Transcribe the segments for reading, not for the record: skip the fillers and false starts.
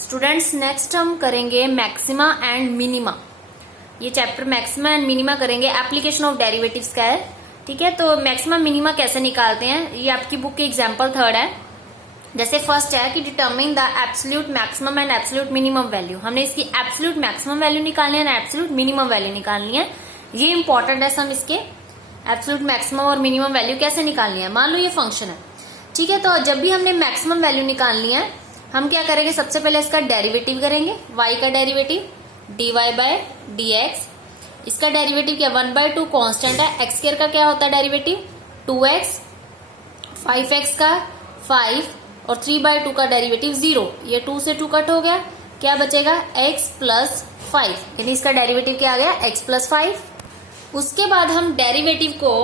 Students next हम करेंगे maxima and minima. ये चैप्टर मैक्सिमा एंड मिनिमा करेंगे, एप्लीकेशन ऑफ डेरिवेटिव्स का है। ठीक है, तो मैक्सिमा मिनिमा कैसे निकालते हैं, ये आपकी बुक के एग्जाम्पल 3 है। जैसे फर्स्ट है कि determine the absolute maximum and absolute minimum value. हमने इसकी एब्सोल्यूट मैक्सिमम वैल्यू निकालनी है एंड एब्सोल्यूट मिनिमम वैल्यू निकालनी है। ये इंपॉर्टेंट है, सम इसके एब्सोल्यूट मैक्सिमम और मिनिमम वैल्यू कैसे निकालनी है। मान लो ये फंक्शन है, ठीक है, तो जब भी हमने मैक्सिमम वैल्यू निकालनी है हम क्या करेंगे, सबसे पहले इसका डेरिवेटिव करेंगे। y का डेरिवेटिव dy बाय dx, इसका डेरिवेटिव क्या 1/2 कांस्टेंट है। x स्क्वायर का क्या होता है डेरिवेटिव 2x, 5x का 5 और 3/2 का डेरिवेटिव 0। ये 2 से 2 कट हो गया, क्या बचेगा x प्लस 5, यानी इसका डेरिवेटिव क्या आ गया x प्लस 5। उसके बाद हम डेरिवेटिव को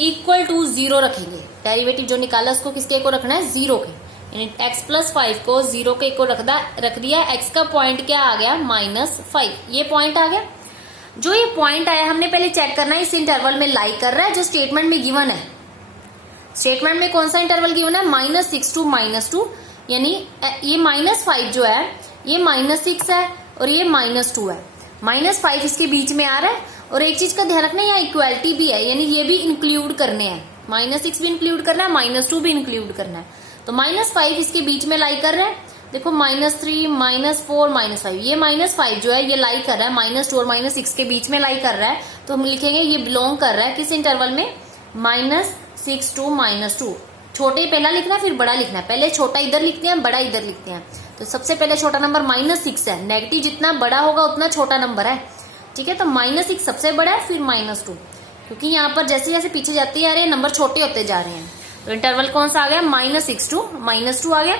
इक्वल टू 0 रखेंगे। डेरिवेटिव जो निकाला उसको किसके को रखना है, 0 के, यानी x प्लस 5 को 0 के को रख दिया। x का पॉइंट क्या आ गया -5, ये पॉइंट आ गया। जो ये पॉइंट आया हमने पहले चेक करना है इस इंटरवल में लाई कर रहा है जो स्टेटमेंट में गिवन है। स्टेटमेंट में कौन सा इंटरवल गिवन है, -6 to -2, यानी ये -5 जो है ये -6 है और ये -2 है। -5 इसके बीच में आ रहा है। और एक चीज का ध्यान रखना है, यहाँ इक्वालिटी भी है, यानी ये भी इंक्लूड करने हैं। -6 भी इंक्लूड करना है, -2 भी इंक्लूड करना है। तो -5 इसके बीच में लाई कर रहा है। देखो -3, -4, -5, ये -5 जो है ये लाई कर रहा है -2 और -6 के बीच में लाई कर रहा है। तो हम लिखेंगे ये बिलोंग कर रहा है किस इंटरवल में, -6 to -2। छोटे पहला लिखना है फिर बड़ा लिखना है, पहले छोटा इधर लिखते हैं बड़ा इधर लिखते हैं। तो सबसे पहले छोटा नंबर -6 है, नेगेटिव जितना बड़ा होगा उतना छोटा नंबर है। ठीक है, तो -6 सबसे बड़ा है, फिर -2, क्योंकि यहाँ पर जैसे जैसे पीछे जाते आ रहे हैं नंबर छोटे होते जा रहे हैं। तो इंटरवल कौन सा आ गया, -6 to -2 आ गया,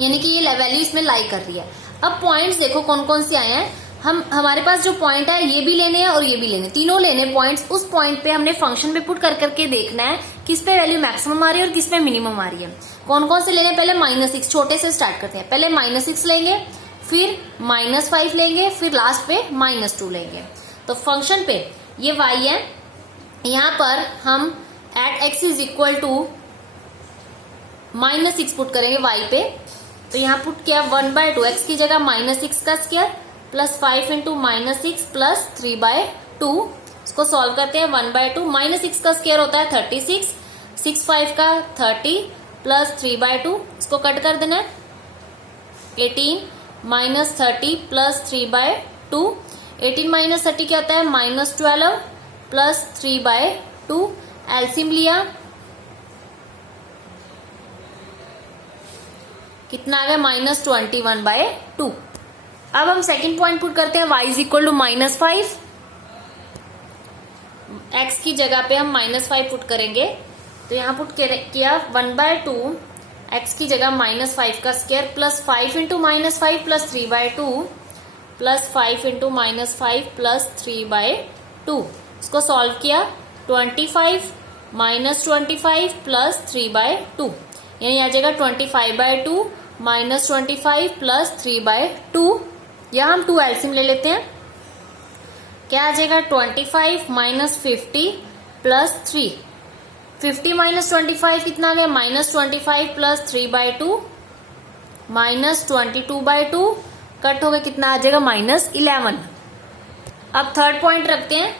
यानी कि ये वैल्यू इसमें लाई कर रही है। अब पॉइंट्स देखो कौन कौन से आए हैं। हमारे पास जो पॉइंट है ये भी लेने हैं और ये भी लेने, तीनों लेने पॉइंट्स। उस पॉइंट पे हमने फंक्शन पे पुट कर करके देखना है किस पे वैल्यू मैक्सिमम आ रही है और किस पे मिनिमम आ रही है। कौन कौन से लेने, पहले -6 छोटे से स्टार्ट करते हैं। पहले -6 लेंगे, फिर -5 लेंगे, फिर लास्ट पे -2 लेंगे। तो फंक्शन पे ये y है, यहाँ पर हम at x is equal to -6 put करेंगे y पे। तो यहाँ पुट किया 1/2, x की जगह -6 का स्क्वायर प्लस 5 इंटू -6 प्लस 3/2। इसको सॉल्व करते हैं 1/2, -6 का स्क्वायर होता है 36, 6 5 का 30 प्लस 3/2, इसको कट कर देना है 18 -30 प्लस 3/2। 18 - 30 क्या होता है -12 प्लस 3/2। एलसीएम लिया, कितना आ गया -21/2। अब हम सेकंड पॉइंट पुट करते हैं, y is equal to -5। x की जगह पे हम -5 पुट करेंगे। तो यहाँ पुट किया 1/2, x की जगह -5 का square plus 5 into -5 plus 3/2 plus 5 into -5 plus 3/2। इसको सॉल्व किया 25 -25 प्लस 3/2, यानी आ जाएगा 25/2 -25 प्लस 3/2। या हम 2 एलसीएम ले लेते हैं, क्या आ जाएगा 25 -50 प्लस 3। 50 -25 कितना आ गया -25 प्लस 3/2 -22/2, कट हो गया, कितना आ जाएगा -11। अब थर्ड पॉइंट रखते हैं,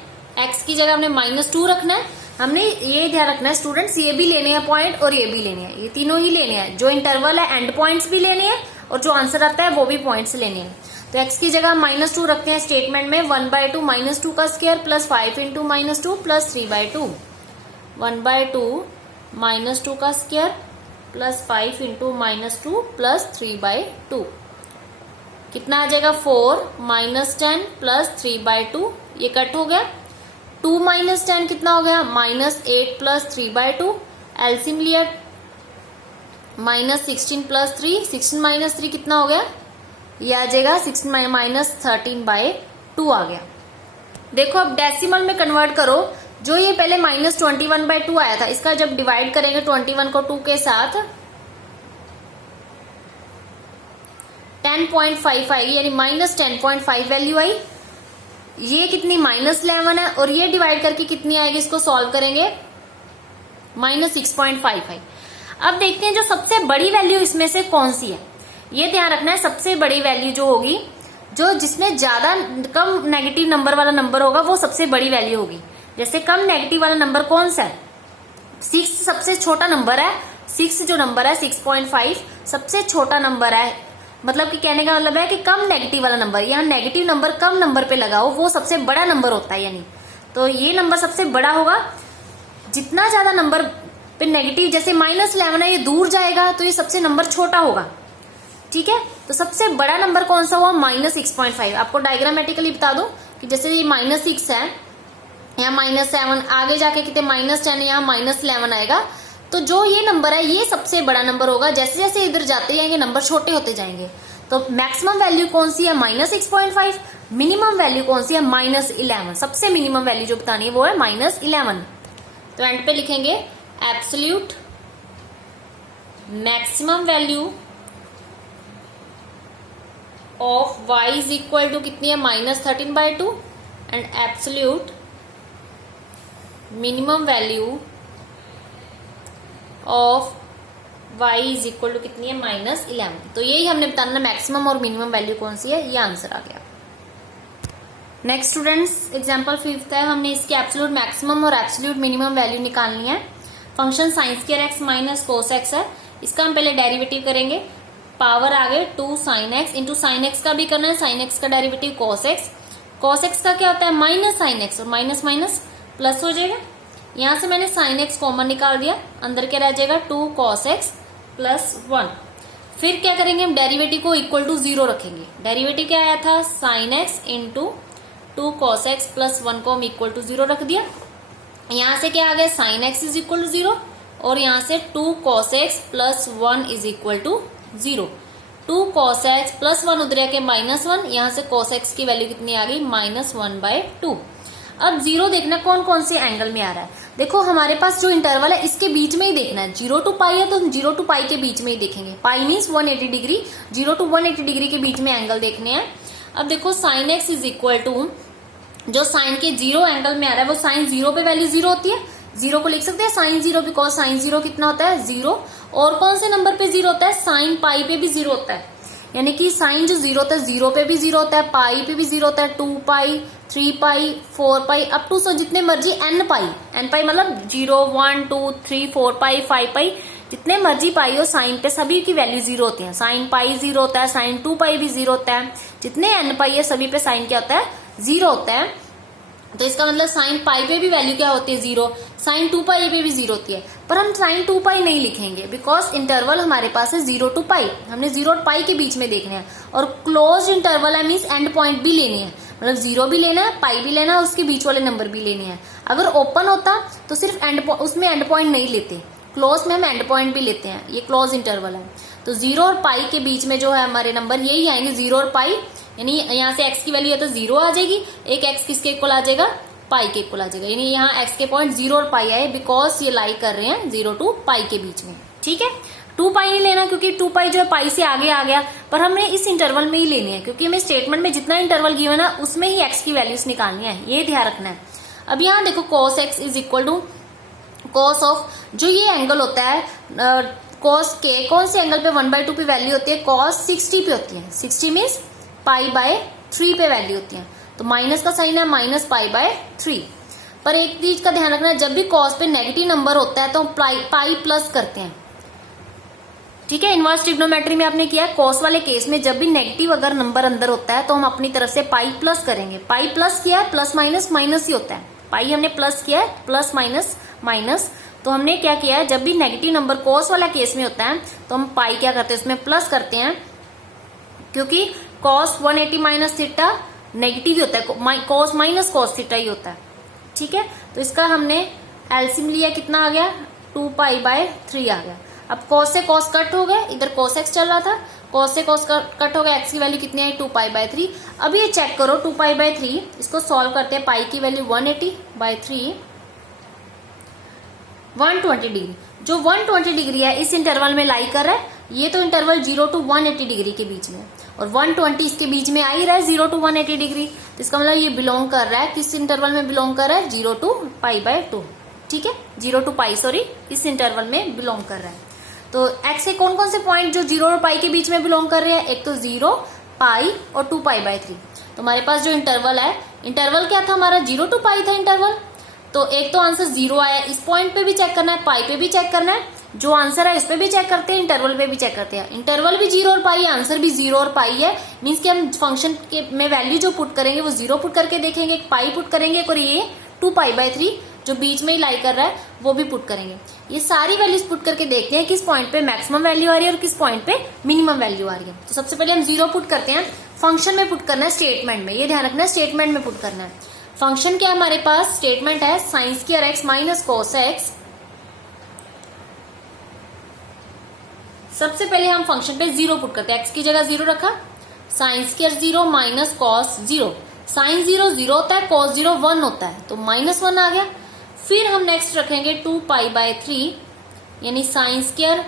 x की जगह हमने -2 रखना है। हमने ये ध्यान रखना है स्टूडेंट्स, ये भी लेने हैं पॉइंट और ये भी लेने हैं, ये तीनों ही लेने हैं। जो इंटरवल है एंड पॉइंट्स भी लेने हैं और जो आंसर आता है वो भी पॉइंट्स लेने हैं। तो x की जगह -2 रखते हैं स्टेटमेंट में, 1/2 -2 का स्क्वायर प्लस 5 इंटू -2 प्लस 3/2। 1/2 -2 का स्क्वायर प्लस 5 इंटू -2 प्लस 3/2, कितना आ जाएगा 4 -10 प्लस 3/2, ये कट हो गया। 2 - 10 कितना हो गया -8 प्लस 3/2। एलसीएम लिया -16 प्लस 3, 16 - 3 कितना हो गया, ये आ जाएगा 16 -13/2 आ गया। देखो अब डेसिमल में कन्वर्ट करो, जो ये पहले -21/2 आया था, इसका जब डिवाइड करेंगे 21 को 2 के साथ 10.5 आएगी, यानी -10.5 वैल्यू आई। ये कितनी -11 है और ये डिवाइड करके कितनी आएगी, इसको सॉल्व करेंगे -6.5 आई। अब देखते हैं जो सबसे बड़ी वैल्यू इसमें से कौन सी है। ये ध्यान रखना है, सबसे बड़ी वैल्यू जो होगी, जो जिसमें ज्यादा कम नेगेटिव नंबर वाला नंबर होगा वो सबसे बड़ी वैल्यू होगी। जैसे कम नेगेटिव वाला नंबर कौन सा है, 6 सबसे छोटा नंबर है। 6 जो नंबर है 6.5 सबसे छोटा नंबर है, मतलब कि कहने का मतलब है कि कम नेगेटिव वाला नंबर, यहाँ नेगेटिव नंबर कम नंबर पे लगाओ वो सबसे बड़ा नंबर होता है, यानी तो ये नंबर सबसे बड़ा होगा। जितना ज्यादा नंबर पे नेगेटिव, जैसे -11 है, ये दूर जाएगा तो ये सबसे नंबर छोटा होगा। ठीक है, तो सबसे बड़ा नंबर कौन सा हुआ, -6.5। आपको डायग्रामेटिकली बता दो कि जैसे ये -6 है, यहाँ -7, आगे जाके कितने -10, यहाँ -11 आएगा। तो जो ये नंबर है ये सबसे बड़ा नंबर होगा। जैसे जैसे इधर जाते जाएंगे नंबर छोटे होते जाएंगे। तो मैक्सिमम वैल्यू कौन सी है, -6.5। मिनिमम वैल्यू कौन सी है, -11। सबसे मिनिमम वैल्यू जो बतानी है वो है -11। तो एंड पे लिखेंगे absolute maximum value of y is equal to कितनी है, -13/2 and absolute minimum value of y is equal to कितनी है, -11। तो यही हमने बताना मैक्सिमम और मिनिमम वैल्यू कौन सी है, ये आंसर आ गया। नेक्स्ट स्टूडेंट्स, एग्जांपल 5 है, हमने इसके एब्सोल्यूट मैक्सिमम और एब्सोल्यूट मिनिमम वैल्यू निकालनी है। Function sin square x minus cos x है, इसका हम पहले डेरिवेटिव करेंगे। पावर आगे 2 sin x into sine x का भी करना है, sin x का derivative cos x। cos x का क्या होता है, -sin x, और माइनस माइनस प्लस हो जाएगा। यहां से मैंने sin x कॉमन निकाल दिया, अंदर क्या रह जाएगा 2 cos x प्लस 1। फिर क्या करेंगे हम, डेरिवेटिव को इक्वल टू 0 रखेंगे। डेरिवेटिव क्या आया था, sin x into 2 cos x plus 1 को हम इक्वल टू 0 रख दिया। यहां से क्या आ गया, sin x is equal to 0, और यहां से 2 cos x plus 1 is equal to 0। 2 cos x plus 1 उधर के -1, यहां से cos x की वैल्यू कितनी आ गई, -1/2। अब 0 देखना कौन कौन से एंगल में आ रहा है। देखो हमारे पास जो इंटरवल है इसके बीच में ही देखना है। 0 to पाई है तो हम 0 to पाई के बीच में ही देखेंगे। पाई मीन्स 180 डिग्री, 0 to 180 डिग्री के बीच में एंगल देखने हैं। अब देखो sin x is equal to, जो साइन के 0 एंगल में आ रहा है वो साइन 0 पे वैल्यू 0 होती है, 0 को लिख सकते हैं sin 0, बिकॉज sin 0 कितना होता है, 0। और कौन से नंबर पे 0 होता है, sin पाई पे भी 0 होता है, यानी कि साइन जो 0 होता है 0 पे भी 0 होता है, पाई पे भी 0 होता है, 2 पाई, 3 पाई, 4 पाई, अप टू सो जितने मर्जी n पाई मतलब 0, 1, 2, 3, 4 पाई, 5 पाई, जितने मर्जी पाई हो साइन पे सभी की वैल्यू 0 होती है। साइन पाई 0 होता है, साइन 2 पाई भी 0 होता है, जितने n पाई है सभी पे साइन क्या होता है, 0 होता है। तो इसका मतलब साइन पाई पे भी वैल्यू क्या होती है, 0, साइन 2 पाई पे भी 0 होती है। पर हम साइन 2 पाई नहीं लिखेंगे, बिकॉज इंटरवल हमारे पास है 0 to पाई, हमने 0 और पाई के बीच में देखने हैं। और क्लोज इंटरवल है मीन्स एंड पॉइंट भी लेने हैं, मतलब 0 भी लेना है, पाई भी लेना है, उसके बीच वाले नंबर भी लेने हैं। अगर ओपन होता तो सिर्फ उसमें एंड पॉइंट नहीं लेते, क्लोज में हम एंड पॉइंट भी लेते हैं, ये क्लोज इंटरवल है। तो 0 और पाई के बीच में जो है हमारे नंबर यही आएंगे, 0 और पाई, यानी यहाँ से x की वैल्यू है तो 0 आ जाएगी, एक x किसके इक्वल आ जाएगा, पाई के इक्वल आ जाएगा। यानी यहाँ x के पॉइंट 0 और पाई आए, बिकॉज ये लाई कर रहे हैं 0 to पाई के बीच में। ठीक है, 2 पाई नहीं लेना क्योंकि 2 पाई जो है पाई से आगे आ गया, पर हमने इस इंटरवल में ही लेनी है क्योंकि हमें स्टेटमेंट में जितना इंटरवल गिवन है उसमें ही x की वैल्यूज निकालनी है, ये ध्यान रखना है। अब यहाँ देखो cos x is equal to cos of, जो ये एंगल होता है cos के, कौन से एंगल पे 1/2 पे वैल्यू होती है, cos 60 पे होती है। 60 मीन्स π/3 पे वैल्यू होती है, तो माइनस का साइन है -π/3। पर एक चीज का ध्यान रखना, जब भी cos पे नेगेटिव नंबर होता है तो पाई प्लस करते हैं। ठीक है, इनवर्स ट्रिग्नोमेट्री में आपने किया, cos वाले केस में जब भी नेगेटिव अगर नंबर अंदर होता है तो हम अपनी तरफ से पाई प्लस करेंगे। पाई प्लस किया है, प्लस माइनस माइनस ही होता है, पाई हमने प्लस किया है, प्लस माइनस माइनस। तो हमने क्या किया है, जब भी नेगेटिव नंबर cos वाला केस में होता है तो हम पाई क्या करते हैं, उसमें प्लस करते हैं, क्योंकि cos 180 माइनस थीटा नेगेटिव ही होता है, cos माइनस cos थीटा ही होता है। ठीक है, तो इसका हमने एलसीएम लिया, कितना आ गया, 2π/3 आ गया। अब cos से cos कट हो गए, इधर cos x चल रहा था, cos से cos कट हो गया, x की वैल्यू कितनी आई, 2π/3। अब ये चेक करो 2π/3, इसको सॉल्व करते हैं, पाई की वैल्यू 180/3 120 डिग्री। जो 120 डिग्री है इस इंटरवल में लाई कर रहा है, ये तो इंटरवल 0 to 180 डिग्री के बीच में, और 120 इसके बीच में आ ही रहा है 0 to 180 डिग्री, तो इसका मतलब ये बिलोंग कर रहा है, किस इंटरवल में बिलोंग कर रहा है, 0 to π/2। ठीक है, 0 to पाई सॉरी, इस इंटरवल में बिलोंग कर रहा है। तो एक्स के कौन कौन से पॉइंट जो 0 और पाई के बीच में बिलोंग कर रहे हैं, एक तो 0, पाई और 2π/3। तो हमारे पास जो इंटरवल है, इंटरवल क्या था हमारा, 0 to पाई था इंटरवल। तो एक तो आंसर 0 आया, इस पॉइंट पे भी चेक करना है, पाई पे भी चेक करना है, जो आंसर है इस पे भी चेक करते हैं, इंटरवल पे भी चेक करते हैं। इंटरवल भी 0 और पाई, आंसर भी 0 और पाई है, मीन्स कि हम फंक्शन के में वैल्यू जो पुट करेंगे वो 0 पुट करके देखेंगे, एक पाई पुट करेंगे और ये 2π/3 जो बीच में ही लाई कर रहा है वो भी पुट करेंगे। ये सारी वैल्यूज पुट करके देखते हैं किस पॉइंट पे मैक्सिमम वैल्यू आ रही है और किस पॉइंट पे मिनिमम वैल्यू आ रही है। तो सबसे पहले हम 0 पुट करते हैं, फंक्शन में पुट करना है, स्टेटमेंट में, ये ध्यान रखना है स्टेटमेंट में पुट करना है। फंक्शन क्या हमारे पास, स्टेटमेंट है sin² x cos x। सबसे पहले हम फंक्शन पे 0 पुट करते हैं, x की जगह 0 रखा, sin² 0 माइनस cos 0, sin 0 0 होता है, cos 0 1 होता है, तो -1 आ गया। फिर हम नेक्स्ट रखेंगे 2π/3 यानी sin²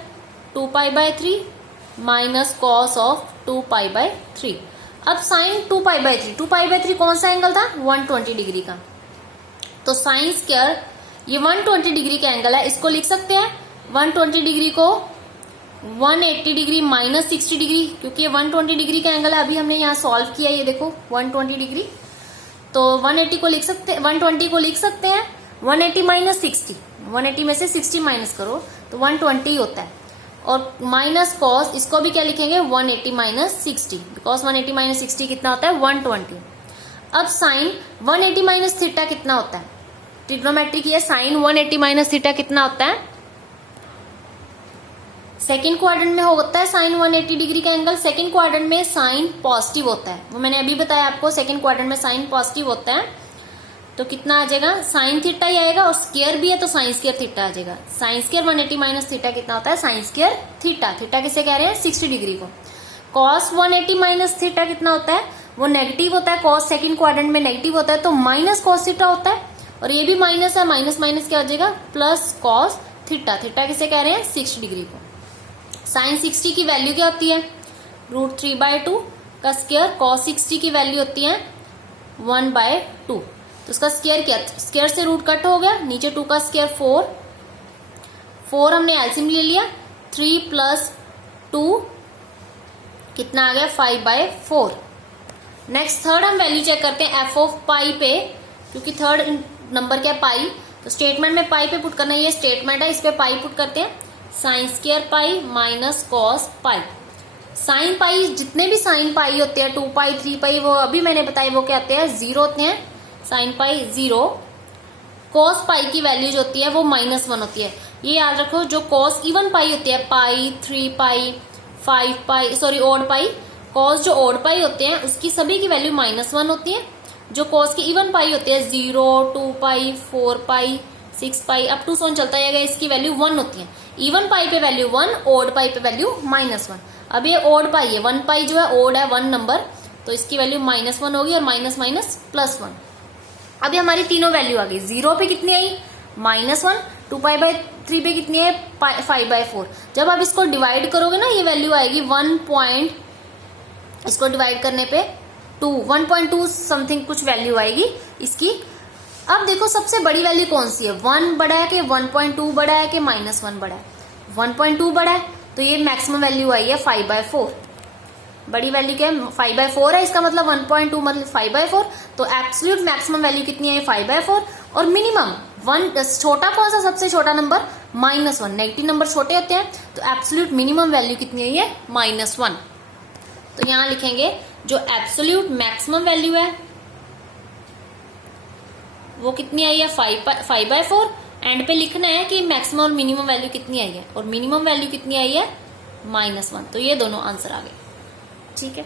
2π/3 माइनस cos ऑफ 2π/3। अब sin 2π/3 कौन सा एंगल था, 120 डिग्री का। तो sin² ये 120 डिग्री का एंगल है, इसको लिख सकते हैं 120 डिग्री को 180 डिग्री माइनस 60 डिग्री, क्योंकि ये 120 डिग्री का एंगल है। अभी हमने यहाँ सॉल्व किया, ये देखो 120 डिग्री, तो 180 को लिख सकते, 120 को लिख सकते हैं 180 माइनस 60, 180 में से 60 माइनस करो तो 120 होता है। और माइनस कॉस, इसको भी क्या लिखेंगे 180 माइनस 60, बिकॉज 180 माइनस 60 कितना होता है 120। अब साइन 180 माइनस थीटा कितना होता है, ट्रिग्नोमेट्री की है, साइन 180 माइनस थीटा कितना होता है, सेकेंड क्वाड्रेंट में होता है साइन 180 डिग्री का एंगल, सेकेंड क्वाड्रेंट में साइन पॉजिटिव होता है, वो मैंने अभी बताया आपको, सेकेंड क्वाड्रेंट में साइन पॉजिटिव होता है। तो कितना आ जाएगा, साइन थीटा ही आएगा, और स्क्वायर भी है तो sin² थीटा आ जाएगा। sin² 180 माइनस थीटा कितना होता है, sin² थीटा, थीटा किसे कह रहे हैं 60 डिग्री को। cos 180 माइनस थीटा कितना होता है, वो नेगेटिव होता है, cos सेकेंड क्वाड्रेंट में नेगेटिव होता है, तो माइनस cos थीटा होता है, और ये भी माइनस है, माइनस माइनस क्या हो जाएगा प्लस cos थीटा, थीटा किसे कह रहे हैं 60 डिग्री को। sin 60 की वैल्यू क्या होती है, √3/2 का स्क्वायर, cos 60 की वैल्यू होती है 1/2, तो उसका स्क्वायर क्या, स्क्वायर से रूट कट हो गया, नीचे 2 का स्क्वायर 4, 4 हमने एलसीएम ले लिया, 3 + 2 कितना आ गया 5/4। नेक्स्ट थर्ड हम वैल्यू चेक करते हैं f ऑफ पाई पे, क्योंकि थर्ड नंबर क्या पाई, तो स्टेटमेंट में पाई पे पुट करना है, ये स्टेटमेंट है, इस पे पाई पुट करते हैं, sin² पाई माइनस cos पाई। साइन पाई, जितने भी साइन पाई होते हैं 2π 3π, वो अभी मैंने बताया वो क्या होते हैं 0 होते हैं, साइन पाई 0, cos पाई की वैल्यू जो होती है वो -1 होती है। ये याद रखो, जो cos इवन पाई होती है, पाई 3π 5π, सॉरी ओड पाई, cos जो ओड पाई होते हैं उसकी सभी की वैल्यू -1 होती है। जो cos की इवन पाई होती है 0, 2π 4π 6π अप टू 1 चलता है, इसकी वैल्यू 1 होती है। इवन पाई पे वैल्यू 1, ओड पाई पे वैल्यू -1। अब ये ओड पाई है, 1 पाई जो है ओड है 1 नंबर, तो इसकी वैल्यू -1 होगी, और माइनस माइनस +1। अभी हमारी तीनों वैल्यू आ गई, 0 पे कितनी आई -1, 2π/3 पे कितनी है 5/4। जब आप इसको डिवाइड करोगे ना, ये वैल्यू आएगी 1 इसको डिवाइड करने पे 1.2 समथिंग कुछ वैल्यू आएगी इसकी। अब देखो सबसे बड़ी वैल्यु कौन सी है, 1 बड़ा है कि 1.2 बड़ा है कि -1 बड़ा है, 1.2 बड़ा है, तो ये मैक्सिमम वैल्यू आई है 5/4। बड़ी वैल्यू क्या है 5/4 है, इसका मतलब 1.2 मतलब 5/4, तो एब्सोल्यूट मैक्सिमम वैल्यू कितनी है 5/4, और मिनिमम 1 छोटा कौन सा, सबसे छोटा नंबर -1, नेगेटिव नंबर छोटे होते हैं, तो एब्सोल्यूट मिनिमम वैल्यू कितनी है ये -1। तो यहां लिखेंगे जो एब्सोल्यूट मैक्सिमम वैल्यू है वो कितनी आई है 5/4, एंड पे लिखना है कि मैक्सिमम और मिनिमम वैल्यू कितनी आई है, और मिनिमम वैल्यू कितनी आई है -1। तो ये दोनों आंसर आ गए, ठीक है।